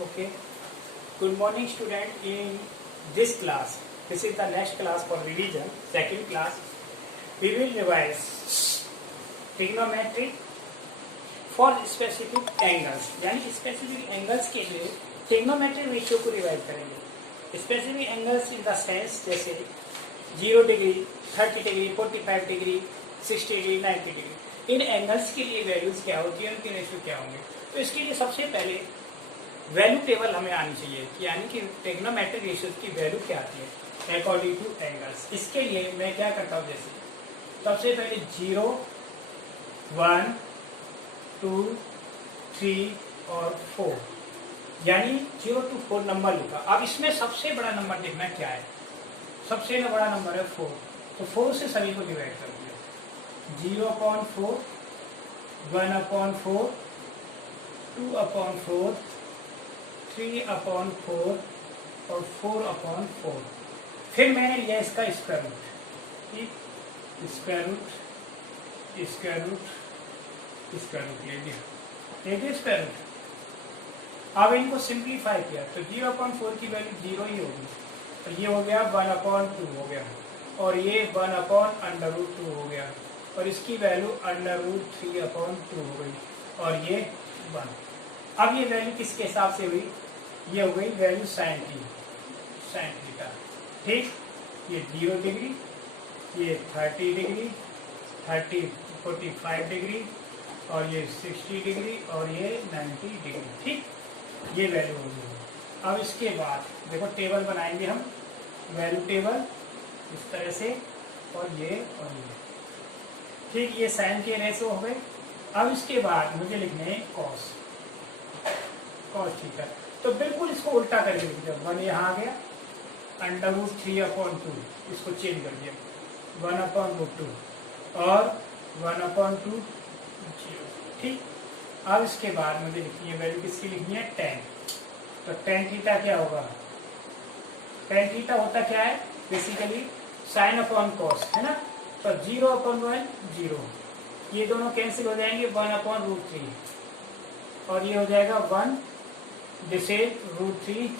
Okay. Good morning, student. In this class, this is the next class for revision. Second class, we will revise trigonometry for specific angles. यानी specific angles के लिए trigonometric ratio को revise करेंगे. Specific angles in the sense जैसे 0 degree, 30 degree, 45 degree, 60 degree, 90 degree. इन angles के लिए values क्या होती है, उनके रेशियो क्या होंगे. तो इसके लिए सबसे पहले वैल्यू टेबल हमें आनी चाहिए, यानी कि ट्रिग्नोमेट्रिक रेशियोज की वैल्यू क्या आती है अकॉर्डिंग टू एंगल्स. इसके लिए मैं क्या करता हूँ, जैसे सबसे पहले 0, 1, 2, 3 और 4, यानी 0 to 4 नंबर लिखा. अब इसमें सबसे बड़ा नंबर देखना क्या है. सबसे बड़ा नंबर है 4, तो 4 से सभी को डिवाइड कर दिया. 0/4, 1/4, 2/4, 3/4 और 4/4. फिर मैंने लिया इसका स्क्वायर रूट. ठीक, square root, square root, square root ले लिया स्क्वायर रूट. अब इनको सिंप्लीफाई किया तो 0/4 की वैल्यू 0 ही होगी. तो ये हो गया 1/2 हो गया, और ये 1/√2 हो गया, और इसकी वैल्यू √3/2 हो गई, और ये 1. अब ये वैल्यू किसके हिसाब से हुई, ये हो गई वैल्यू साइन थीटा. ठीक, ये 0 डिग्री, ये 30 डिग्री, 45 डिग्री, और ये 60 डिग्री, और ये 90 डिग्री. ठीक, ये वैल्यू होगी. अब इसके बाद देखो टेबल बनाएंगे हम, वैल्यू टेबल इस तरह से, और ये. ठीक, ये साइन के रेशो हो गए. अब इसके बाद मुझे लिखने कॉस थीटा. तो बिल्कुल इसको उल्टा करके लिख दिया. 1 यहाँ आ गया, √3/2 इसको चेंज कर दिया, 1/2 और 1/2 0. ठीक, अब इसके बाद मुझे लिखनी है वैल्यू, किसकी लिखनी है, tan. तो tan थीटा क्या होगा, tan थीटा होता क्या है, बेसिकली sin/cos है ना. तो 0/1 0, ये दोनों कैंसिल हो जाएंगे, 1/√3, और ये हो जाएगा 1, दिस इज √3,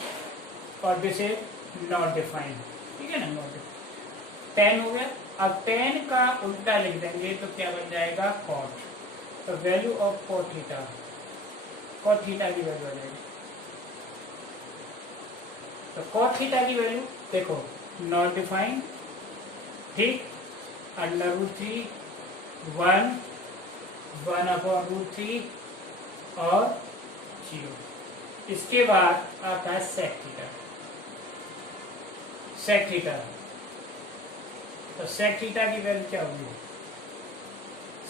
और दिस इज नॉट डिफाइंड. ठीक है ना, नॉट डिफाइंड. tan हो गया. अब tan का उल्टा लिख देंगे तो क्या बन जाएगा, cot. तो वैल्यू ऑफ cot थीटा की वैल्यू आ जाएगी. तो cot थीटा की वैल्यू देखो, नॉट डिफाइंड. ठीक, √3, 1, 1/√3 और 0. इसके बाद आता है sec थीटा. तो sec थीटा की वैल्यू क्या होगी,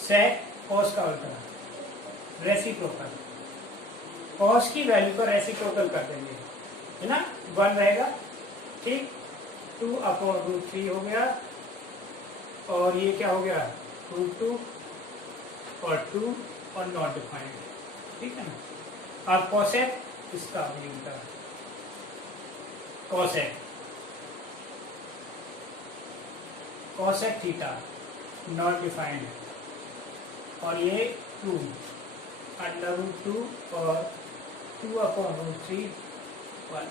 sec cos का उल्टा, रेसिप्रोकल. cos की वैल्यू को रेसिप्रोकल कर देंगे, है ना, 1 रहेगा. ठीक, 2/√3 हो गया, और ये क्या हो गया, √2 और 2 और नॉट डिफाइंड. ठीक है ना. अब cosec, इसका भी उल्टा, cosec थीटा नॉट डिफाइंड, और ये 2 √2 और 2/√3 1.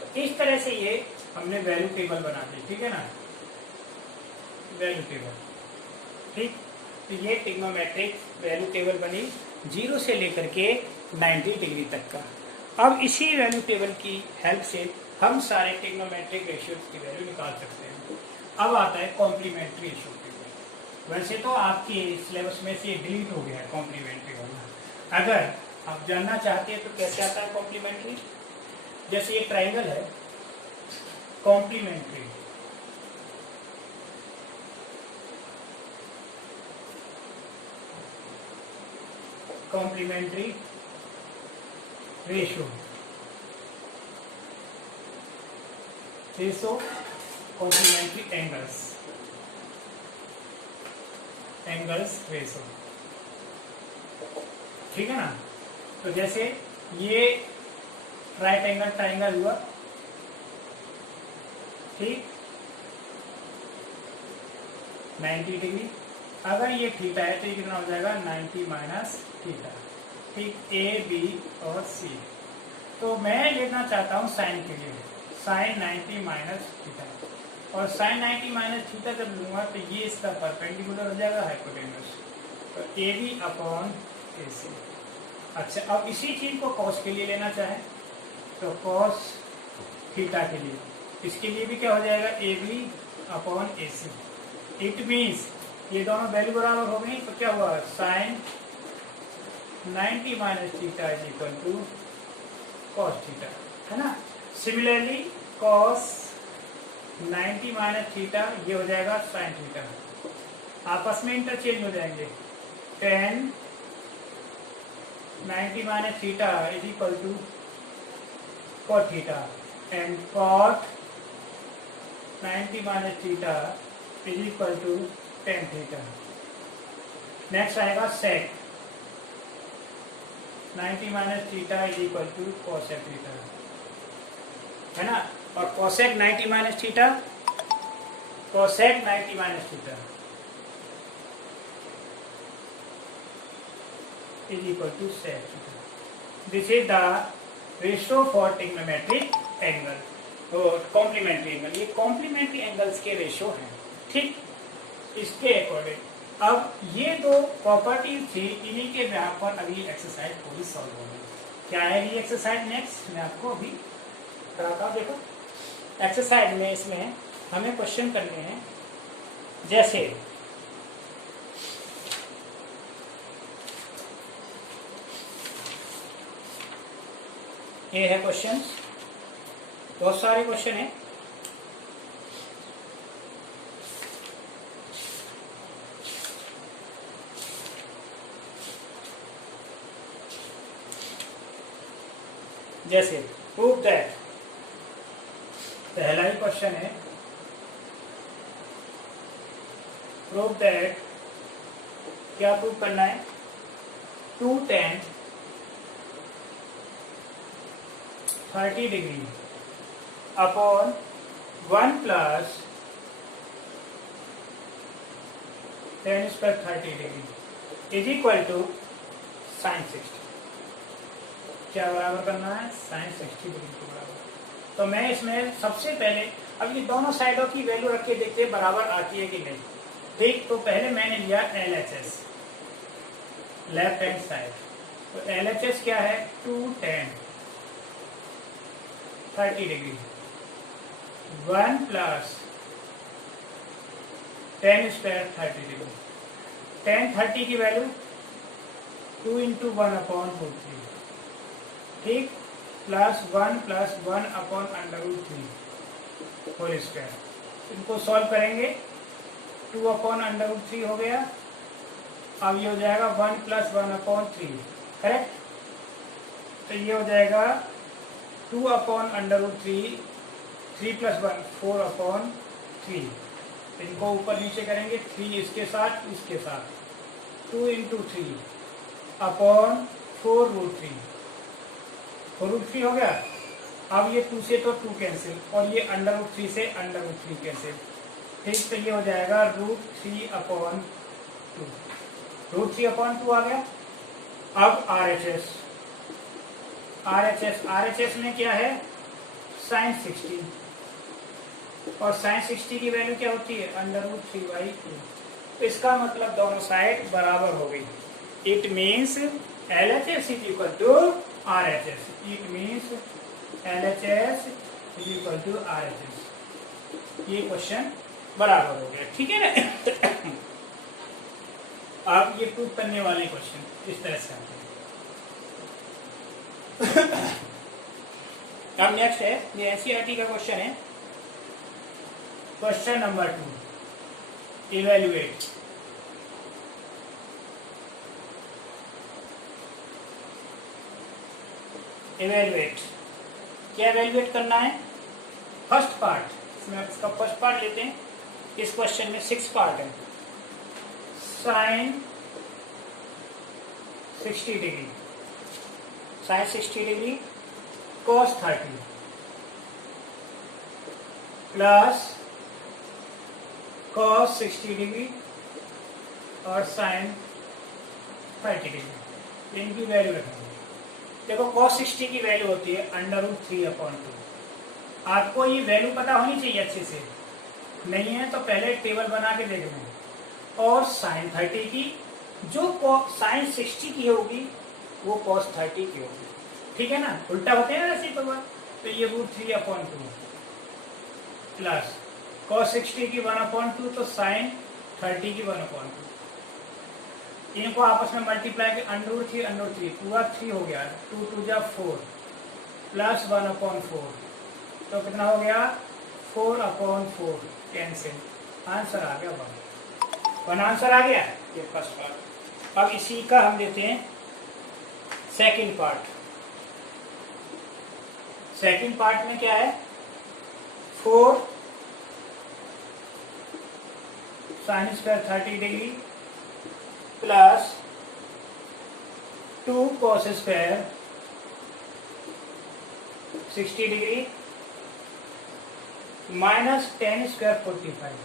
तो इस तरह से ये हमने वैल्यू टेबल बना दी. ठीक है ना, वैल्यू टेबल. ठीक, तो ये ट्रिग्नोमेट्रिक वैल्यू टेबल बनी 0 से लेकर के 90 डिग्री तक का. अब इसी वैल्यू टेबल की हेल्प से हम सारे ट्रिग्नोमेट्रिक रेशियोज की वैल्यू निकाल सकते हैं. अब आता है कॉम्प्लीमेंट्री रेशियो टेबल. वैसे तो आपके सिलेबस में से डिलीट हो गया है कॉम्प्लीमेंट्री वाला. अगर आप जानना चाहते हैं तो कैसे आता है कॉम्प्लीमेंट्री. जैसे ये ट्राइंगल है, complementary ratio complementary angles ratio. ठीक है ना. तो जैसे ये राइट एंगल ट्राइंगल हुआ. ठीक, 90 डिग्री. अगर ये थीटा है तो ये कितना हो जाएगा, 90 - थीटा. ठीक, ए बी और सी. तो मैं लेना चाहता हूँ साइन के लिए, साइन 90 माइनस थीटा, और साइन 90 माइनस थीटा जब लूंगा तो ये इसका परपेंडिकुलर हो जाएगा हाइपोटेन्यूस, तो ए बी अपॉन ए सी। अच्छा, अब इसी चीज को कॉस के लिए लेना चाहे तो कॉस थीटा के लिए, इसके लिए भी क्या हो जाएगा, A B upon A C. It means ये दोनों वैल्यू बराबर हो गई, तो क्या हुआ, sine 90 minus theta is equal to cos theta, है ना। सिमिलरली कॉस 90 माइनस थीटा ये हो जाएगा साइन थीटा, आपस में इंटरचेंज हो जाएंगे। tan 90 minus theta is equal to cot theta and cot 90 minus theta is equal to tan theta. Next आएगा sec 90 minus theta is equal to cosec theta, है ना। और cosec 90 minus theta, cosec 90 minus theta is equal to sec theta. This is the ratio for trigonometric angle, और complementary angle, ये complementary angles के ratio हैं, ठीक। इसके according अब ये दो प्रॉपर्टीज थी, इन्हीं के बेस पर अभी एक्सरसाइज पूरी सॉल्व होगी। क्या है ये एक्सरसाइज, नेक्स्ट मैं आपको अभी कराता हूँ। देखो एक्सरसाइज में इसमें हमें क्वेश्चन करने हैं, जैसे ये है क्वेश्चन, बहुत सारे क्वेश्चन है। जैसे प्रूव दैट, पहला ही क्वेश्चन है, प्रूव दैट, क्या प्रूव करना है, 2 tan 30 degree upon 1 plus tan square 30 degree is equal to sine 60। क्या बराबर करना है, साइन 60 डिग्री के बराबर। तो मैं इसमें सबसे पहले अब ये दोनों साइडों की वैल्यू रख के देखते हैं बराबर आती है कि नहीं, ठीक। तो पहले मैंने लिया LHS, लेफ्ट हैंड साइड, तो LHS क्या है, 2 tan 30 degree 1 plus tan square 30 degree. tan 30 की वैल्यू 2 इंटू 1 अपॉन रूट 3, ठीक, plus 1 upon under root 3 whole square. इनको सॉल्व करेंगे, 2 अपॉन अंडर रूट 3 हो गया, अब ये हो जाएगा 1 प्लस 1 अपॉन 3, करेक्ट। तो ये हो जाएगा 2 upon under root 3, 3 plus 1 4 upon 3। इनको ऊपर नीचे करेंगे, 3 इसके साथ इसके साथ, 2 इंटू 3 अपॉन 4 रूट 3, 4 रूट 3 हो गया। अब ये 2 से तो 2 कैंसिल, और ये अंडर रूट 3 से अंडर रूट 3 कैंसिल, ठीक। तो ये हो जाएगा रूट 3 अपॉन 2, रूट 3 अपॉन 2 आ गया। अब RHS में क्या है, साइन 60, और साइन 60 की वैल्यू क्या होती है, अंडर रूट 3/2। तो इसका मतलब दोनों साइड बराबर हो गई। It means LHS is equal to RHS, it means LHS is equal to RHS। ये क्वेश्चन बराबर हो गया, ठीक है ना। अब ये प्रूव करने वाले क्वेश्चन इस तरह से आते हैं। अब नेक्स्ट है, ये NCERT का क्वेश्चन है, क्वेश्चन नंबर 2, इवेल्युएट। इवेल्युएट, क्या इवेल्युएट करना है, फर्स्ट पार्ट, इसमें इसका फर्स्ट पार्ट लेते हैं। इस क्वेश्चन में 6 पार्ट है। Sine 60 degree, sine 60 degree cos 30 plus cos 60 degree और साइन 30 डिग्री, इनकी वैल्यू रखेंगे। देखो cos 60 की वैल्यू होती है √3/2। आपको ये वैल्यू पता होनी चाहिए अच्छे से, नहीं है तो पहले टेबल बना के देख लें। और sin 30 की जो sin 60 की होगी वो cos 30 की होगी, ठीक है ना, उल्टा होते हैं ऐसे तो ये √3/2 प्लस cos 60 की 1/2 तो sin 30 की 1/2। इनको आपस में मल्टीप्लाई के √3 पूरा 3 हो गया, 2 2 जा 4 प्लस 1/4 तो कितना हो गया 4/4 कैंसिल, आंसर आ गया 1 आंसर आ गया ये फर्स्ट पार्ट। अब इसी का हम लेते हैं सेकंड पार्ट। सेकंड पार्ट में क्या है 4 sin square 30 degree plus 2 cos square 60 degree minus tan square 45।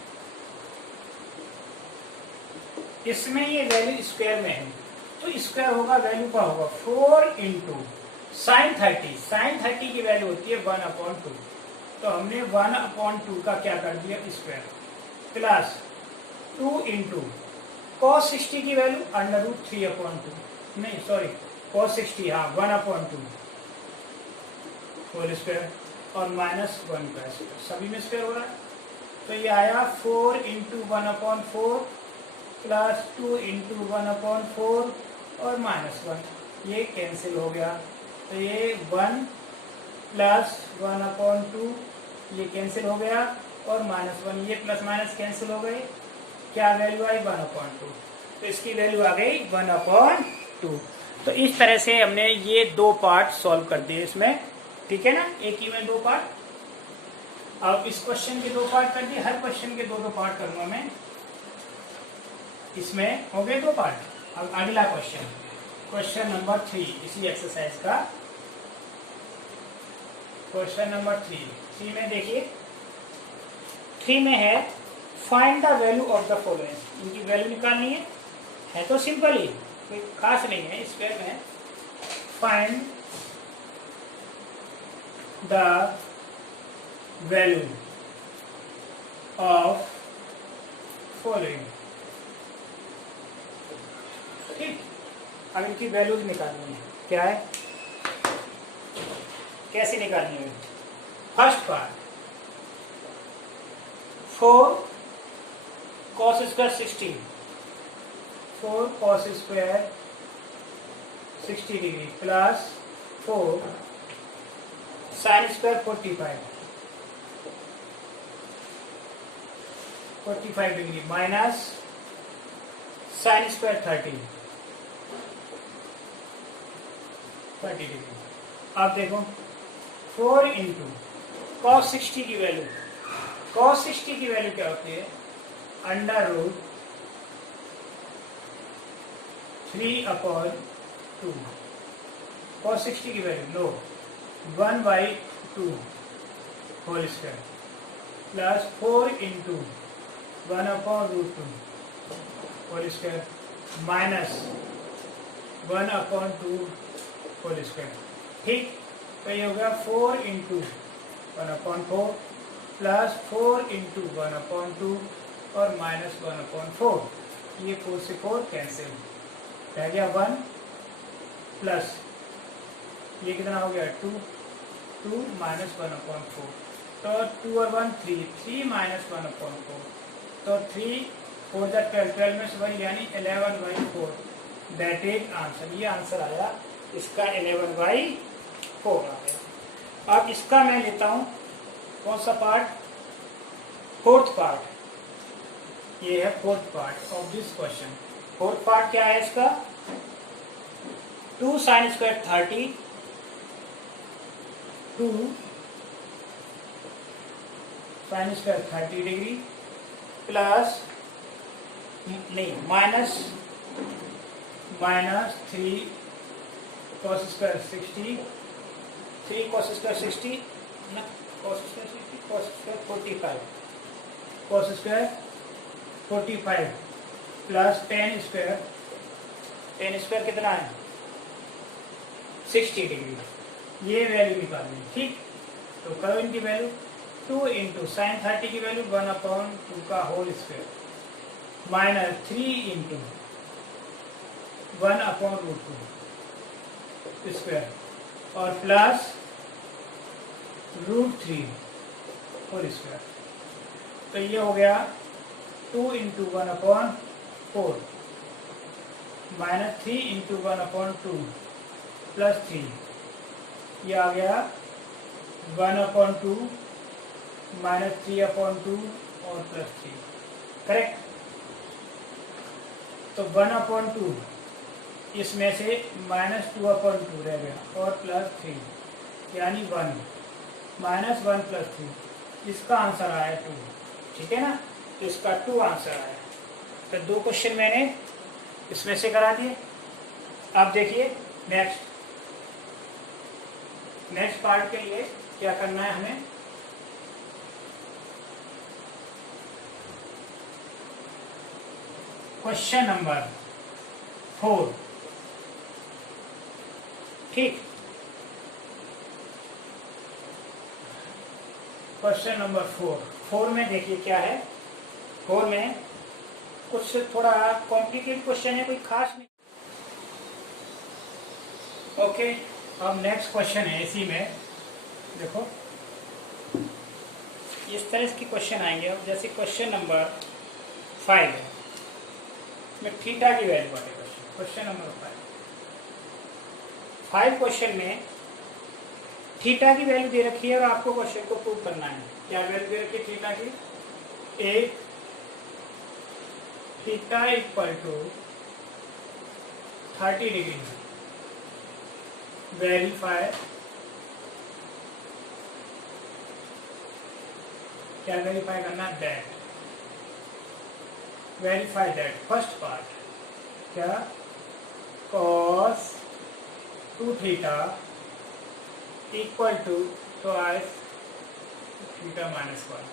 इसमें ये वैल्यू स्क्वायर में है तो स्क्वायर होगा, वैल्यू का होगा 4 इंटू sin 30 की वैल्यू होती है 1/2 तो हमने 1/2 का क्या कर दिया स्क्वायर प्लस 2 इंटू cos 60 की वैल्यू √3/2 नहीं सॉरी cos 60 हाँ 1/2 होल स्क्वायर और माइनस 1 का स्क्वायर, सभी में स्क्वायर हो रहा है तो ये आया 4 इंटू 1/4 प्लस 2 इंटू 1/4 और माइनस 1, ये कैंसिल हो गया तो ये 1 प्लस 1/2 ये कैंसिल हो गया और माइनस 1, ये प्लस माइनस कैंसिल हो गए, क्या वैल्यू आई 1/2 तो इसकी वैल्यू आ गई 1/2। तो इस तरह से हमने ये 2 पार्ट सॉल्व कर दिए इसमें, ठीक है ना, एक ही में 2 पार्ट। अब इस क्वेश्चन के 2 पार्ट कर दिए, हर क्वेश्चन के 2 पार्ट करूंगा मैं, इसमें हो गए 2 पार्ट। अब अगला क्वेश्चन, क्वेश्चन नंबर 3 इसी एक्सरसाइज का क्वेश्चन नंबर 3 में देखिए 3 में है find the value of the following, इनकी वैल्यू निकालनी है तो सिंपल ही, कोई खास नहीं है, स्क्वायर में है। Find the value of following, ठीक। अब इनकी वैल्यूज निकालनी है, क्या है कैसे निकालनी है। First part 4 cos square 60, 4 cos square 60 degree plus 4 sin square 45 degree minus sin square 30 degree. अब देखो 4 इंटू cos 60 की वैल्यू, cos 60 की वैल्यू क्या होती है √3/2 cos 60 की वैल्यू लो 1/2 whole square plus 4 into 1/√2 whole square minus 1/2 whole square, ठीक। तो ये हो गया 4 इंटू 1/4 प्लस 4 इंटू 1/2 और माइनस 1/4, ये 4 से 4 कैंसिल रह गया 1 प्लस ये कितना हो गया 2 माइनस 1/4 तो 2 और 1 3 माइनस 1/4 तो 3 4 12 में से 1 यानी 11/4 दैट इज आंसर। ये आंसर आया इसका 11/4 आ गया। अब इसका मैं लेता हूं कौन सा पार्ट, फोर्थ पार्ट, ये है fourth part of this question. Fourth part क्या है इसका 2 sin square 30 2 sin square 30 degree plus नहीं minus 3 cos square 60 3 cos square 60 ना cos square 60 cos square 45 cos square 45 plus tan square कितना है 60 डिग्री, ये वैल्यू निकालनी। ठीक, तो करो इनकी वैल्यू। 2 इंटू साइन 30 की वैल्यू 1/2 का whole square minus 3 into 1/√2 square और प्लस √3 होल स्क्वायर। तो ये हो गया 2 इंटू 1/4 माइनस 3 इंटू 1/2 प्लस 3, ये आ गया 1/2 माइनस 3/2 और प्लस 3, करेक्ट। तो 1/2 इसमें से माइनस 2/2 रह गया और प्लस 3 यानी 1 माइनस 1 प्लस 3, इसका आंसर आया 2। ठीक है ना, तो इसका 2 आंसर आया। तो 2 क्वेश्चन मैंने इसमें से करा दिए। अब देखिए नेक्स्ट पार्ट के लिए क्या करना है हमें। Question number 4। ठीक, क्वेश्चन नंबर 4 में देखिए क्या है। 4 में कुछ थोड़ा कॉम्प्लिकेटेड क्वेश्चन है, कोई खास नहीं। ओके, अब नेक्स्ट क्वेश्चन है। इसी में देखो इस तरह के क्वेश्चन आएंगे। अब जैसे क्वेश्चन नंबर 5 है, में थीटा की वैल्यू बताएगा। क्वेश्चन नंबर 5 क्वेश्चन में थीटा की वैल्यू दे रखी है और आपको क्वेश्चन को प्रूव करना है। क्या वैल्यू दे रखी है थीटा की? एक थीटा इक्वल टू 30 डिग्री। वेरीफाई, क्या वेरीफाई करना? That, verify that first part क्या, cos 2 theta equal to twice theta minus 1।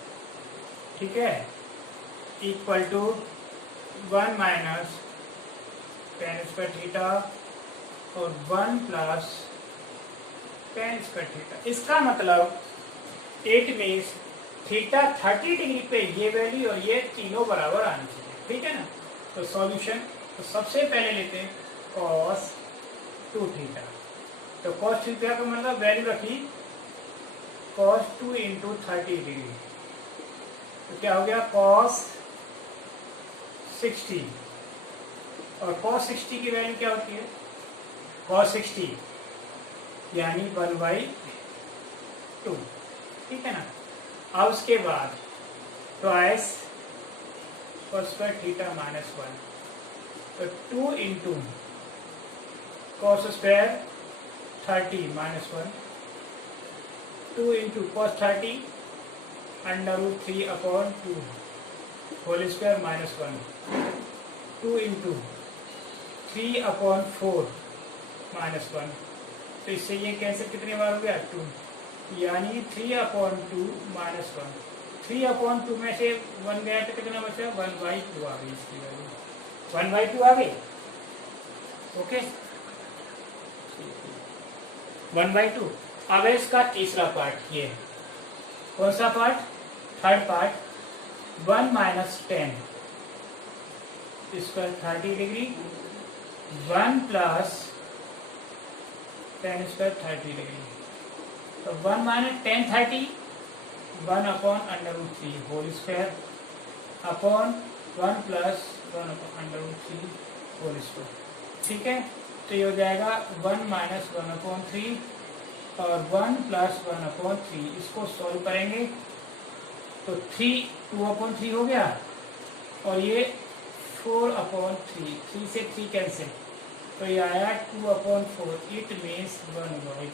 ठीक है, equal to 1 minus tan square theta और 1 प्लस tan स्क्वायर थीटा। इसका मतलब इट मीन्स थीटा 30 डिग्री पे ये वैल्यू और ये तीनों बराबर आनी चाहिए। ठीक है ना, तो सॉल्यूशन तो सबसे पहले लेते हैं cos 2 थीटा। तो cos थीटा का मतलब वैल्यू रखी cos 2 इंटू 30 डिग्री, तो क्या हो गया cos 60। और cos 60 की वैल्यू क्या होती है? cos 60 यानी 1/2। ठीक है ना, अब उसके बाद twice cos square theta minus 1, तो 2 into cos square 30 minus 1, 2 into cos 30 √3/2 whole square minus 1, 2 into 3/4 minus 1। तो इससे ये कैंसिल कितने बार हो गया? 2, यानी 3/2 माइनस 1। 3/2 में से 1 गया तो कितना बचा? 1/2 आ गई इसकी वैल्यू, 1/2 आ गई। ओके, 1/2। अब इसका तीसरा पार्ट, ये कौन सा part? Third part, 1 minus 10 square 30 degree 1 plus tan square 30 degree. तो 1 minus 10 30 1/√3 whole square upon 1 plus 1/√3 whole square. ठीक है, तो ये हो जाएगा 1 माइनस 1/3 और 1 प्लस 1/3। इसको सॉल्व करेंगे तो 2/3 हो गया और ये 4/3, 3 से 3 कैंसिल, तो ये आया 2/4। It means 1/2।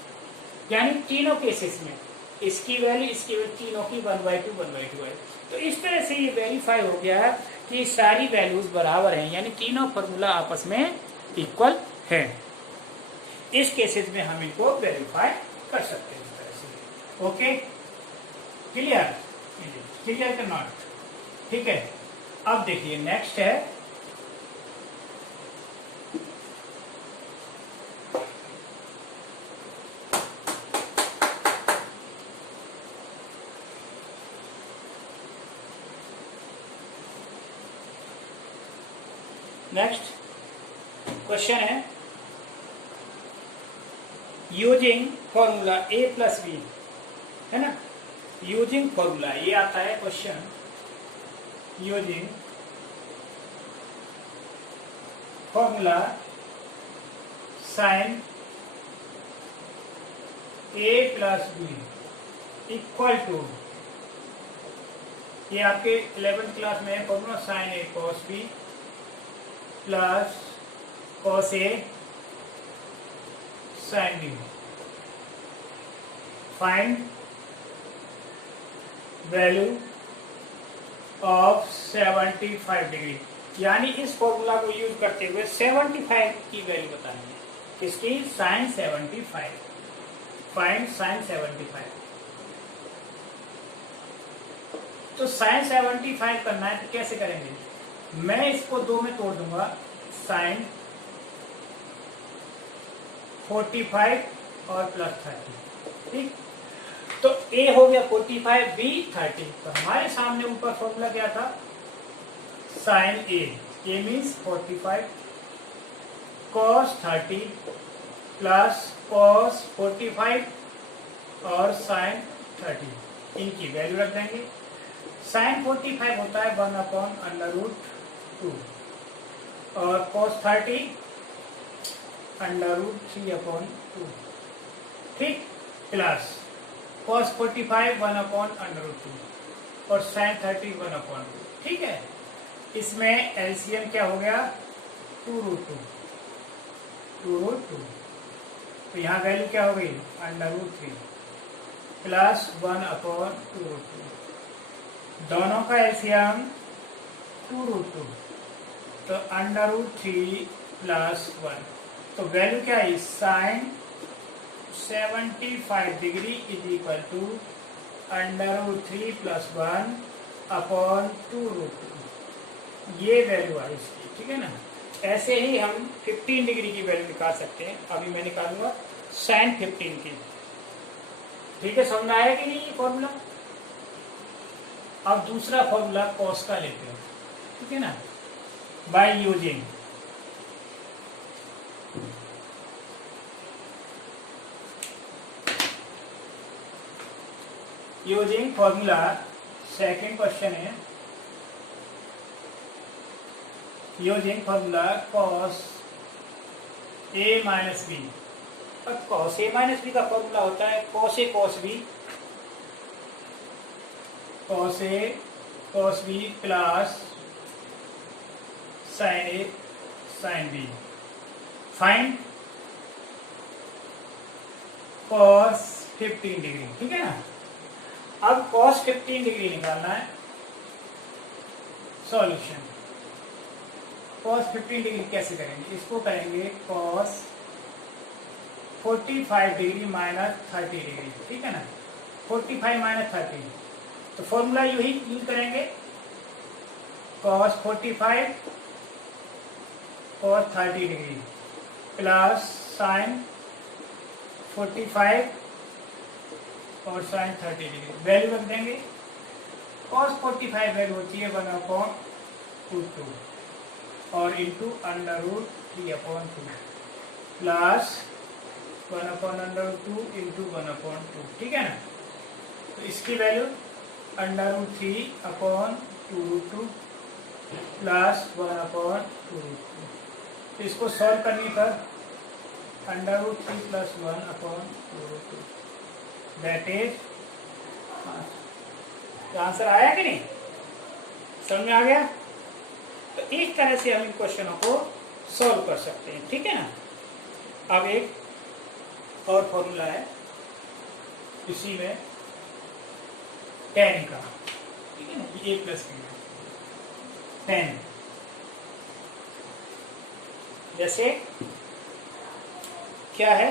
यानी तीनों केसेस में इसकी वैल्यू तीनों की 1/2 है। तो इस तरह से ये वेरीफाई हो गया कि सारी वैल्यूज बराबर हैं, यानी तीनों फार्मूला आपस में इक्वल है। इस केसेस में हम इनको वेरीफाई कर सकते हैं इस तरह से। Okay, clear? क्लियर कि नॉट? ठीक है, अब देखिए नेक्स्ट है नेक्स्ट क्वेश्चन है using formula a plus B, है ना, यूजिंग फॉर्मूला ये आता है question, using formula sine a plus B equal to, ये आपके 11th क्लास में formula sine a cos B plus cos A sine B, find value of 75 degree, यानी इस फॉर्मूला को यूज करते हुए 75 की वैल्यू बतानी है, किसकी, साइन 75, फाइंड साइन 75। तो साइन 75 करना है तो कैसे करेंगे, मैं इसको दो में तोड़ दूंगा, साइन 45 और प्लस 30, ठीक। तो a हो गया 45, b 30, तो हमारे सामने ऊपर फॉर्मूला क्या था, sine a means 45 cos 30 plus cos 45 और साइन 30, इनकी वैल्यू रख देंगे। साइन 45 होता है 1/√2 और cos 30 √3/2, ठीक, प्लस cos 45 1/√2 और sin 30 1/2, ठीक है। इसमें एलसीएम क्या हो गया, 2√2, तो यहाँ वैल्यू क्या हो गई, √3 प्लस 1/√2, दोनों का एलसीएम 2√2, तो √3 प्लस 1, तो वैल्यू क्या है, sine 75 degree is equal to √3 plus 1/2√2, ये वैल्यू आई इसकी, ठीक है ना। ऐसे ही हम 15 डिग्री की वैल्यू निकाल सकते हैं, अभी मैं निकालूंगा साइन 15 की, ठीक है, समझ आया कि नहीं ये फॉर्मूला। अब दूसरा फॉर्मूला कॉस का लेते हैं, ठीक है ना, by using using formula, second question है, using formula cos a minus B. अब कॉस a माइनस बी का फॉर्मूला होता है cos a cos B, cos a cos B plus sine a sine B, find cos 15 डिग्री, ठीक है ना। अब cos 15 डिग्री निकालना है, सॉल्यूशन cos 15 डिग्री कैसे करेंगे, इसको करेंगे cos 45 डिग्री माइनस 30 डिग्री, ठीक है ना, 45 माइनस 30, तो फॉर्मूला यू ही यूज करेंगे, cos 45 cos 30 degree plus sign 45 और साइन 30 डिग्री, वैल्यू रख देंगे, cos 45 वैल्यू होती है 1/√2 और इंटू √3/2 प्लस 1/√2 इंटू 1/2, ठीक है ना। तो इसकी वैल्यू √3/2 प्लस 1/2, तो इसको सॉल्व करने पर √3 प्लस 1/2, दैट इज, आंसर आया कि नहीं, समझ में आ गया। तो इस तरह से हम इन क्वेश्चनों को सॉल्व कर सकते हैं, ठीक है ना। अब एक और फॉर्मूला है इसी में tan का, ठीक है ना, ये a प्लस बी tan, जैसे क्या है,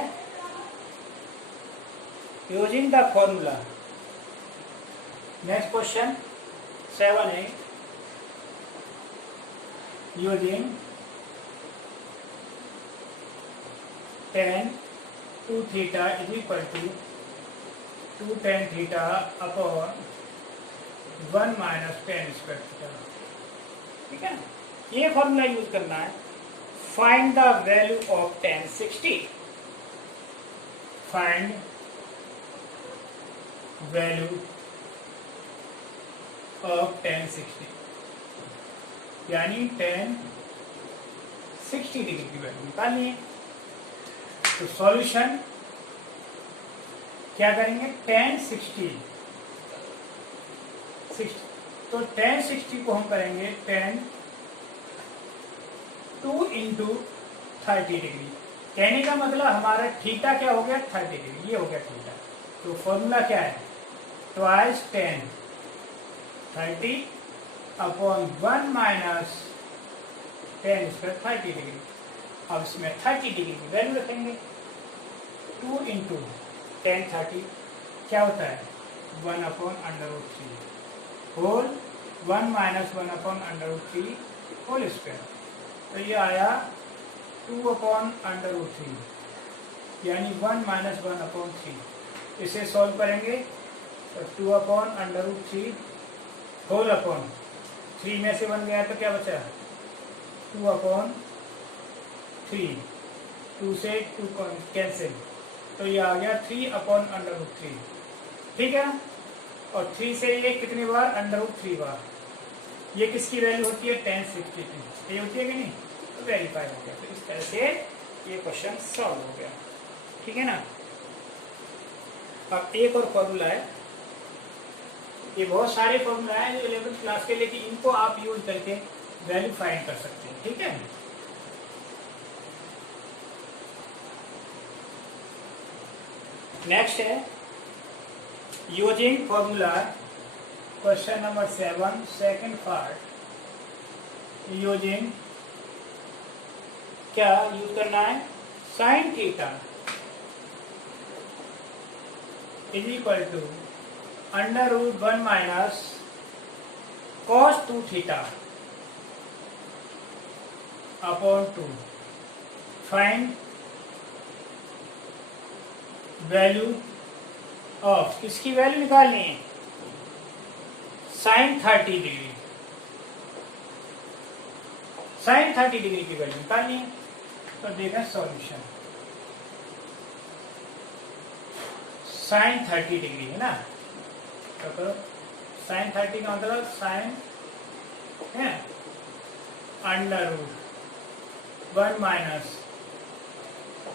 using the formula, next question 7 है, using tan 2 theta is equal to 2 tan theta upon 1 minus tan square theta, ठीक है ना। ये फॉर्मूला यूज करना है, find the value of tan 60, find value of tan 60, यानी tan 60 डिग्री की value निकालनी है। तो सॉल्यूशन क्या करेंगे, tan 60, तो tan 60 को हम करेंगे tan 2 इंटू 30 डिग्री। कहने का मतलब हमारा थीटा क्या हो गया, 30 डिग्री, ये हो गया थीटा। तो फॉर्मूला क्या है, twice tan 30 upon 1 minus tan square 30 degree. अब इसमें 30 डिग्री की वैल्यू रखेंगे, 2 इंटू tan 30 क्या होता है, 1 upon √3 whole 1 minus 1 upon √3 whole square. तो ये आया 2 अपॉन √3 यानी 1 माइनस 1 अपॉन 3। इसे सॉल्व करेंगे तो 2 अपॉन √3 होल अपॉन 3 में से 1 गया तो क्या बचा, 2 अपॉन 3, 2 से 2 कैंसिल, तो ये आ गया 3 अपॉन √3, ठीक है। और 3 से ये कितनी बार, √3 बार। ये किसकी वैल्यू होती है, tan 60 की, ये होती है कि नहीं, तो वेरीफाई हो गया। तो इस तरह से ये क्वेश्चन सॉल्व हो गया, ठीक है ना। अब एक और फॉर्मूला है, ये बहुत सारे फॉर्मूला है जो 11th क्लास के, लेकिन इनको आप यूज करके वैल्यू फाइंड कर सकते हैं, ठीक है। नेक्स्ट है using formula, question number 7 second part, using क्या यूज करना है, sine theta is equal to √1 minus cos 2 theta upon 2। Find value of, किसकी वैल्यू निकालनी है, साइन 30 डिग्री, साइन 30 डिग्री की वैल्यू निकालनी है। तो देखा सॉल्यूशन, साइन 30 डिग्री है ना, तो साइन 30 का मतलब साइन है √1 माइनस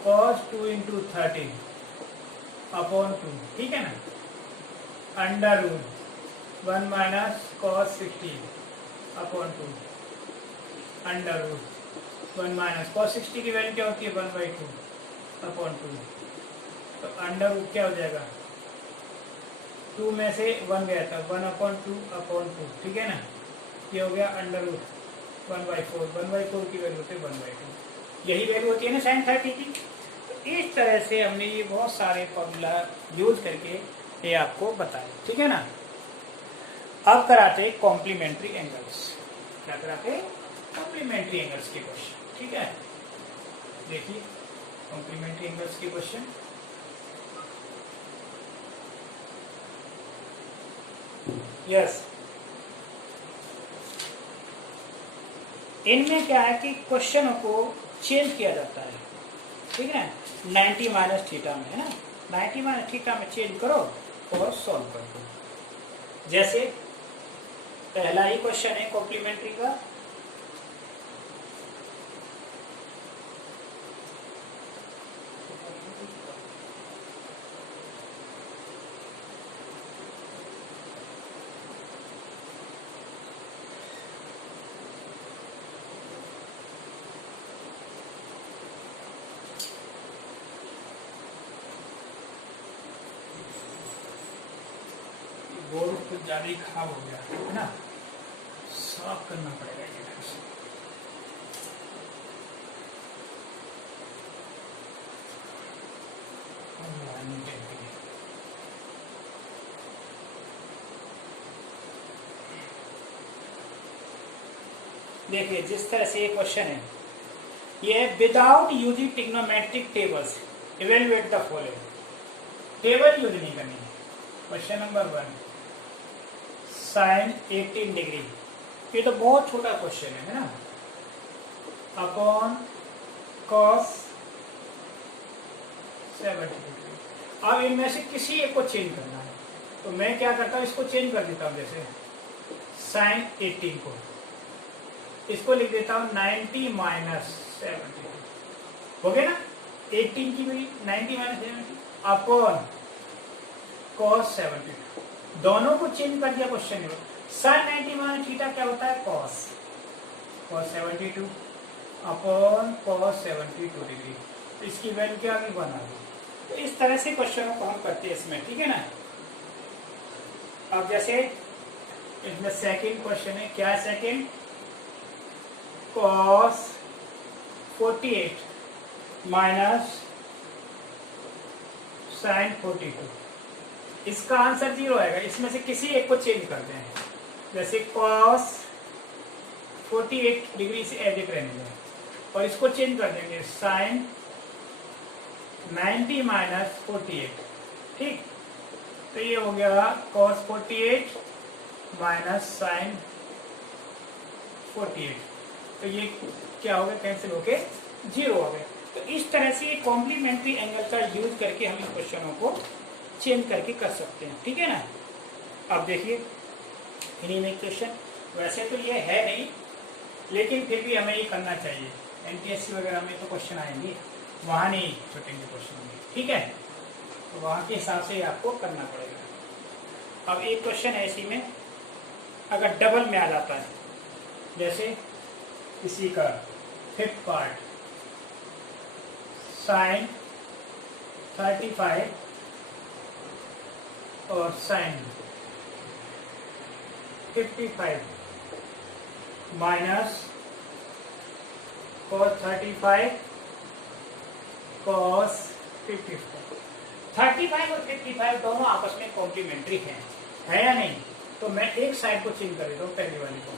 cos 2 इंटू 30 अपॉन 2, ठीक है ना, √1 minus cos 60 upon 2, √1 minus cos 60 की वैल्यू क्या होती है, 1/2 अपॉन 2। तो √ क्या हो जाएगा, 2 में से 1 गया था, 1 अपॉन 2 अपॉन 2, ठीक है ना। ये हो गया √1/4, 1/4 की वैल्यू होती है 1/2, यही वैल्यू होती है ना साइन 30 की। तो इस तरह से हमने ये बहुत सारे फॉर्मूला यूज करके ये आपको बताया, ठीक है ना। अब कराते कॉम्प्लीमेंट्री एंगल्स, क्या कराते, कॉम्प्लीमेंट्री एंगल्स के क्वेश्चन, ठीक है। देखिए कॉम्प्लीमेंट्री एंगल्स के क्वेश्चन, यस इनमें क्या है कि क्वेश्चनों को चेंज किया जाता है, ठीक है। 90 माइनस थीटा में है ना, 90 माइनस थीटा में चेंज करो और सॉल्व कर दो। जैसे पहला ही क्वेश्चन है कॉम्प्लीमेंट्री का, बोर्ड कुछ ज्यादा ही खराब हो गया है ना, साफ करना पड़ेगा ये फिर से। देखिए जिस तरह से ये क्वेश्चन है, ये without using trigonometric tables evaluate the following, table use नहीं करनी है। क्वेश्चन नंबर 1 साइन 18 डिग्री, ये तो बहुत छोटा क्वेश्चन है ना, अपॉन कॉस 70 डिग्री। अब इनमें से किसी एक को चेंज करना है, तो मैं क्या करता हूँ, इसको चेंज कर देता हूँ। जैसे साइन 18 को, इसको लिख देता हूँ 90 माइनस 70 हो गया ना, 18 की भी 90 माइनस 70 अपॉन कॉस 70। दोनों को चेंज कर दिया क्वेश्चन में। साइन 90 माइनस थीटा क्या होता है, कॉस 72 अपॉन कॉस 72 डिग्री। तो इसकी वैल्यू क्या आ गई, 1 आ गई। तो इस तरह से क्वेश्चनों को हम करते हैं इसमें, ठीक है ना। अब जैसे इसमें सेकंड क्वेश्चन है, क्या है सेकंड, कॉस 48 माइनस साइन 42। इसका आंसर 0 आएगा। इसमें से किसी एक को चेंज करते हैं। जैसे कॉस 48 डिग्री से एज इट रहने दें और इसको चेंज कर देंगे साइन 90 माइनस 48। ठीक, तो ये हो गया कॉस 48 माइनस साइन 48। तो ये क्या हो गया, कैंसिल होके 0 हो गया। तो इस तरह से कॉम्प्लीमेंट्री एंगल का यूज करके हम इन क्वेश्चनों को चेंज करके कर सकते हैं, ठीक है ना। अब देखिए इन्हीं में क्वेश्चन, वैसे तो ये है नहीं लेकिन फिर भी हमें ये करना चाहिए। एनटीएससी वगैरह में तो क्वेश्चन आएंगे, वहाँ नहीं छूटेंगे क्वेश्चन में, ठीक है। तो वहाँ के हिसाब से आपको करना पड़ेगा। अब एक क्वेश्चन है इसी में, अगर डबल में आ जाता है, जैसे इसी का फिफ्थ पार्ट साइन 35 और साइन 55 माइनस cos 35 cos 55। 35 और 55 दोनों आपस में कॉम्प्लीमेंट्री है या नहीं। तो मैं एक साइड को चेंज कर देता हूँ, पहली वाली को।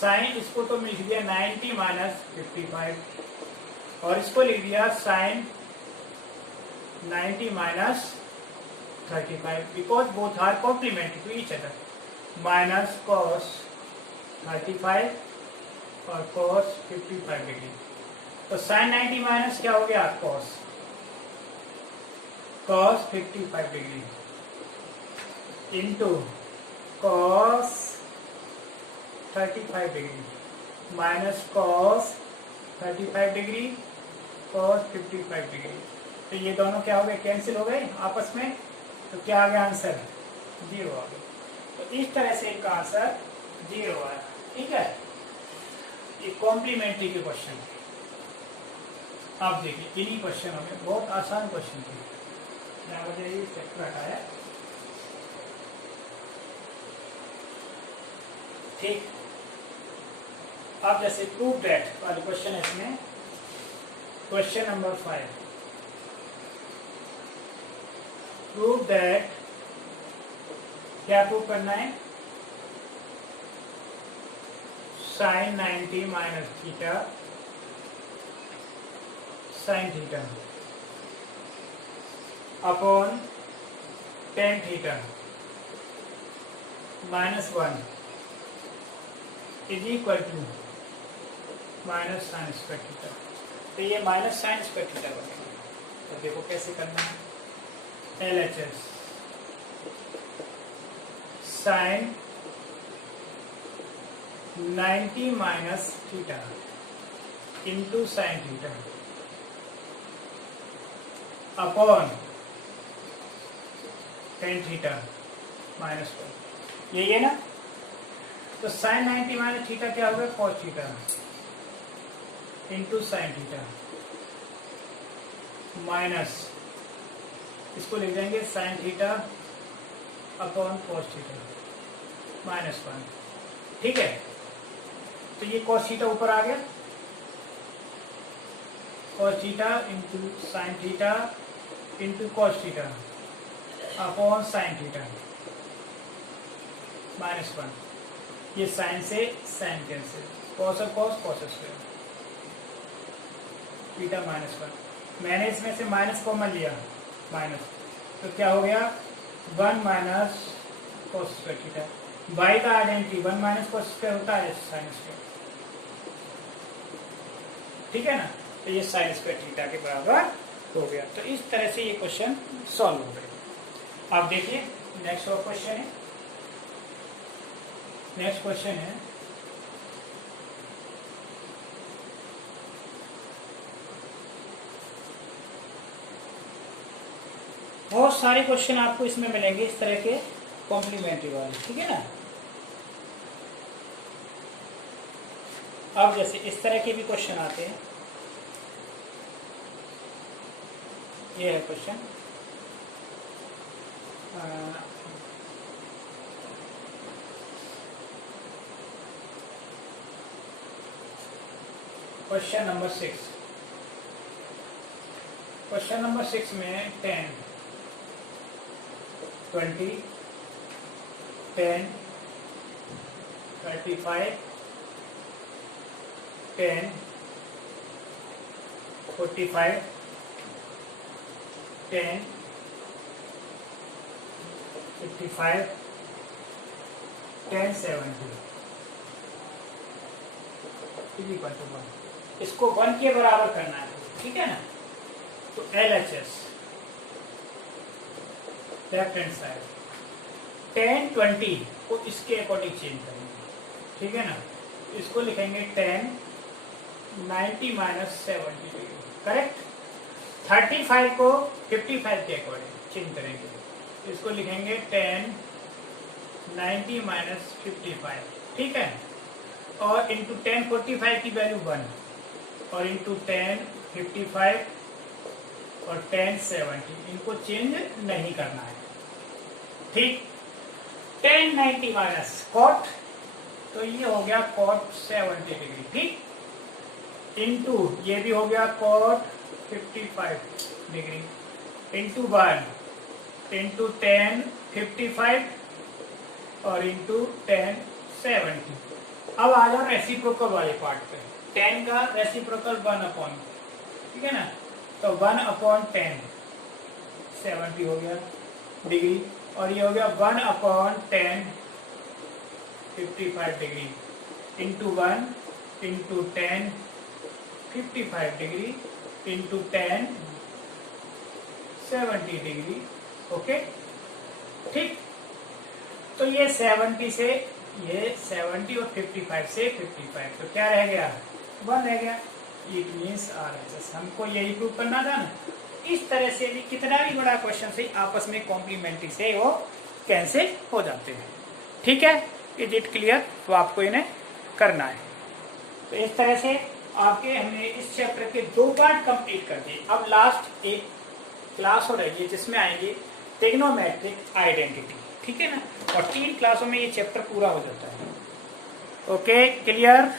साइन इसको तो लिख दिया 90 माइनस 55 और इसको लिख दिया sine 90 minus 35 because both are complementary to each other. Minus cos 35 और कॉस 55 डिग्री। तो साइन 90 माइनस क्या हो गया, cos 55 degree into cos 35 degree minus cos 35 degree cos 55 degree. तो ये दोनों क्या हो गए, कैंसिल हो गए आपस में। तो क्या आ गया आंसर, 0 आ गया। तो इस तरह से इनका आंसर 0 आया, ठीक है। ये कॉम्प्लीमेंट्री के क्वेश्चन। आप देखिए इन्हीं क्वेश्चनों में बहुत आसान क्वेश्चन थे, मुझे ये चैप्टर हटाया, ठीक। अब जैसे प्रूव दैट वाले क्वेश्चन है इसमें, क्वेश्चन नंबर 5, प्रूव दैट, क्या प्रूव करना है, sine 90 minus theta sine theta upon tan theta minus 1 is equal to minus sine square theta. तो ये माइनस साइन स्क्वायर थीटा बनेगा। तो देखो कैसे करना है, LHS sine 90 minus theta into sine theta upon tan theta minus 1, यही है ना। तो साइन 90 माइनस थीटा क्या होगा, cos theta into sine theta minus, इसको लिख देंगे sign theta upon cos theta minus 1, ठीक है। तो ये कॉस थीटा ऊपर आ गया, cos theta into sine theta into cos theta upon sine theta minus 1। ये साइन से साइन कैंसिल, कॉस और cos cos square theta minus 1। मैंने इसमें से माइनस कॉमन लिया, माइनस, तो क्या हो गया 1 minus cos square theta. By का आइडेंटिटी 1 माइनस कॉस स्क्वायर होता है साइन स्क्वायर। ठीक है ना। तो ये साइन स्क्वायर थीटा के बराबर हो गया। तो इस तरह से ये क्वेश्चन सॉल्व हो गए। आप देखिए नेक्स्ट और क्वेश्चन है। नेक्स्ट क्वेश्चन है बहुत सारे क्वेश्चन आपको इसमें मिलेंगे इस तरह के कॉम्प्लीमेंट्री वाले, ठीक है ना। अब जैसे इस तरह के भी क्वेश्चन आते हैं। ये है question question number 6। Question number 6 में 10, 20, 10, 35, 10, 45, 10, 55, 10, 70 इक्वल टू 1। इसको 1 के बराबर करना है, ठीक है ना। तो LHS लेफ्ट हैंड साइड 10, 20 को इसके अकॉर्डिंग चेंज करेंगे, ठीक है ना। इसको लिखेंगे 10, 90 माइनस 70 करेक्ट। 35 को 55 के अकॉर्डिंग चेंज करेंगे। इसको लिखेंगे 10, 90 माइनस 55, ठीक है। और इंटू 10, 45 की वैल्यू 1 और इंटू 10, 55 और 10, 70 इनको चेंज नहीं करना है, ठीक। 10, 90 माइनस कॉट, तो ये हो गया कॉट 70 डिग्री, ठीक। इंटू ये भी हो गया कॉट 55 डिग्री इंटू 1 इंटू 10, 55 और इंटू 10, 70। अब आ जाओ रेसिप्रोकल वाले पार्ट पे। 10 का रेसिप्रोकल 1 अपॉन, ठीक है ना। तो 1 अपॉन 10 70 हो गया डिग्री और ये हो गया 1 upon 10 55 degree into 1 into 10 55 degree into 10 70 degree, okay, ठीक। तो ये 70 से ये 70 और 55 से 55, तो क्या रह गया 1 रह गया। It means RHS। हमको यही प्रूव करना था ना। इस तरह से भी कितना भी बड़ा क्वेश्चन से आपस में कॉम्प्लीमेंट्री से वो कैंसिल हो जाते हैं, ठीक है। Is it clear? तो आपको इन्हें करना है। तो इस तरह से आपके हमने इस चैप्टर के 2 पार्ट कंप्लीट कर दिए। अब लास्ट एक क्लास हो रही है जिसमें आएंगे ट्रिग्नोमेट्रिक आइडेंटिटी, ठीक है ना। और 3 क्लासों में ये चैप्टर पूरा हो जाता है। Okay, clear?